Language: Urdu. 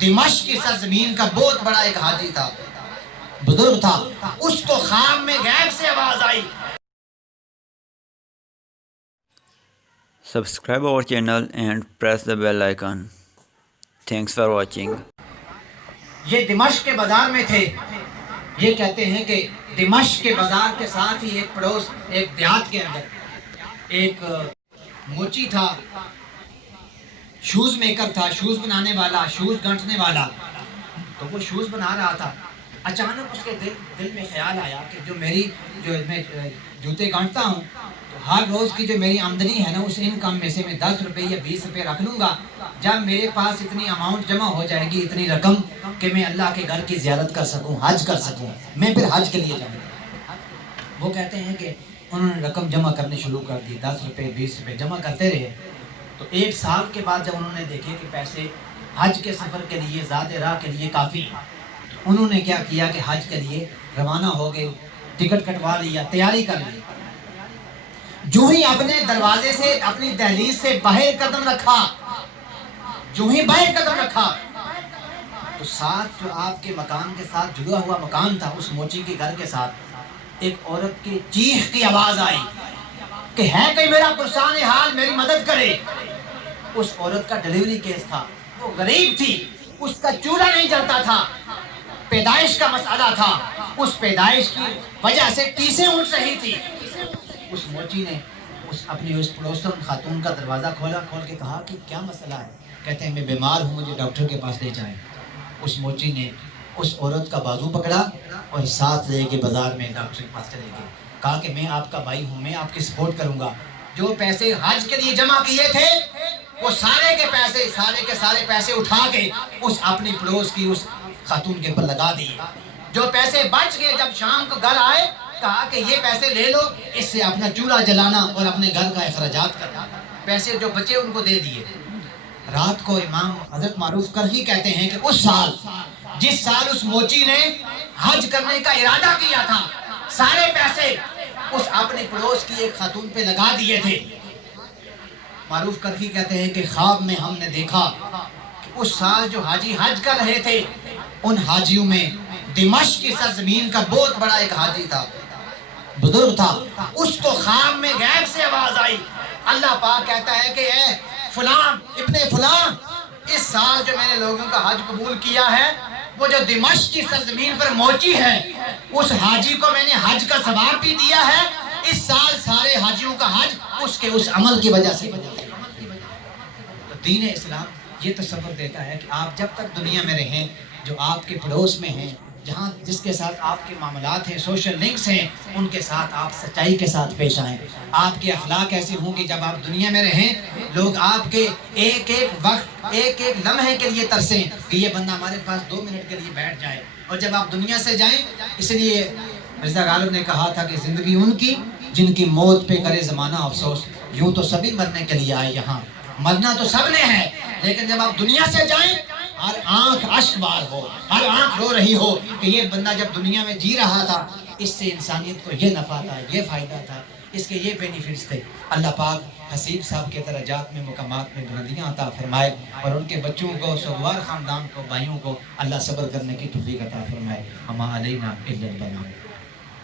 دمشق کی سرزمین کا بہت بڑا ایک حاجی تھا، بزرگ تھا، اس کو خواب میں غیب سے آواز آئی. Subscribe our channel and press the bell icon. Thanks for watching. یہ دمشق کے بازار میں تھے. یہ کہتے ہیں کہ دمشق کے بازار کے ساتھ ہی ایک پڑوس، ایک دیہات کے اندر ایک موچی تھا، شوز میکر تھا، شوز بنانے والا، شوز گھنٹنے والا. تو وہ شوز بنا رہا تھا. اچانک اس کے دل میں خیال آیا کہ جو میں جوتے گھنٹتا ہوں تو ہر روز کی جو میری آمدنی ہے نا، اس انکم میں سے میں 10 روپے یا 20 روپے رکھ لوں گا. جب میرے پاس اتنی اماؤنٹ جمع ہو جائے گی، اتنی رقم کہ میں اللہ کے گھر کی زیارت کر سکوں، حج کر سکوں، میں پھر حج کے لیے جاؤں. وہ کہتے ہیں کہ انہوں نے رقم جمع کرنی شروع کر دی، 10 روپے 20 روپے جمع کرتے رہے. تو 1 سال کے بعد جب انہوں نے دیکھے کہ پیسے حج کے سفر کے لیے، ذات راہ کے لیے کافی، انہوں نے کیا کیا کہ حج کے لیے روانہ ہو گئے، ٹکٹ کٹوا لیا، تیاری کر لی. جو ہی اپنے دروازے سے، اپنی دہلیز سے باہر قدم رکھا، جو ہی باہر قدم رکھا تو ساتھ جو آپ کے مکان کے ساتھ جڑا ہوا مکان تھا، اس موچی کے گھر کے ساتھ ایک عورت کی چیخ کی آواز آئی کہ ہے کوئی میرا پرسان حال، میری مدد کرے. اس عورت کا ڈیلیوری کیس تھا، وہ غریب تھی، اس کا چولہا نہیں جلتا تھا، پیدائش کا مسئلہ تھا، اس پیدائش کی وجہ سے ٹیسیں اٹھ رہی تھی. اس موچی نے اپنی اس پڑوسن خاتون کا دروازہ کھول کے کہا کہ کیا مسئلہ ہے؟ کہتے ہیں میں بیمار ہوں، مجھے ڈاکٹر کے پاس لے جائیں. اس موچی نے اس عورت کا بازو پکڑا اور ساتھ لے کے بازار میں ڈاکٹر کے پاس چلے گئے. کہا کہ میں آپ کا بھائی ہوں، میں آپ کی سپورٹ کروں گا. جو پیسے حج کے لیے جمع کیے تھے وہ سارے کے سارے پیسے اٹھا کے اس اپنی پڑوس کی اس خاتون کے پر لگا دیے. جو پیسے بچ گئے جب شام کو گھر آئے، کہا کہ یہ پیسے لے لو، اس سے اپنا چولہا جلانا اور اپنے گھر کا اخراجات کرنا. پیسے جو بچے ان کو دے دیے. رات کو امام حضرت معروف کرخی کہتے ہیں کہ اس سال، جس سال اس موچی نے حج کرنے کا ارادہ کیا تھا، سارے پیسے اس اپنے پڑوس کی ایک خاتون پہ لگا دیے تھے. معروف کرخی کہتے ہیں کہ خواب میں ہم نے دیکھا کہ اس سال جو حاجی حج کر رہے تھے، ان حاجیوں میں دمشق کی سرزمین کا بہت بڑا ایک حاجی تھا، بزرگ تھا. اس کو خواب میں غیب سے آواز آئی. اللہ پاک کہتا ہے کہ اے فلاں ابن فلاں، اس سال جو میں نے لوگوں کا حج قبول کیا ہے، وہ جو دمشق کی سرزمین پر موچی ہے، اس حاجی کو میں نے حج کا ثواب بھی دیا ہے. اس سال سارے حاجیوں کا حج اس کے اس عمل کی وجہ سے. تو دین اسلام یہ تصور دیتا ہے کہ آپ جب تک دنیا میں رہیں، جو آپ کے پڑوس میں ہیں، جہاں جس کے ساتھ آپ کے معاملات ہیں، سوشل لنکس ہیں، ان کے ساتھ آپ سچائی کے ساتھ پیش آئیں. آپ کے اخلاق ایسے ہوں کہ جب آپ دنیا میں رہیں، لوگ آپ کے ایک ایک وقت، ایک ایک لمحے کے لیے ترسیں کہ یہ بندہ ہمارے پاس 2 منٹ کے لیے بیٹھ جائے. اور جب آپ دنیا سے جائیں، اس لیے مرزا غالب نے کہا تھا کہ زندگی ان کی جن کی موت پہ کرے زمانہ افسوس. یوں تو سبھی مرنے کے لیے آئے، یہاں مرنا تو سب نے ہے، لیکن جب آپ دنیا سے جائیں، ہر آنکھ اشک بار ہو، ہر آنکھ رو رہی ہو کہ یہ بندہ جب دنیا میں جی رہا تھا، اس سے انسانیت کو یہ نفع تھا، یہ فائدہ تھا، اس کے یہ بینیفٹس تھے. اللہ پاک حسیب صاحب کے درجات میں، مقامات میں بلندیاں عطا فرمائے، اور ان کے بچوں کو، سوگوار خاندان کو، بھائیوں کو اللہ صبر کرنے کی توفیق عطا فرمائے. ہما علینا الا البلاغ.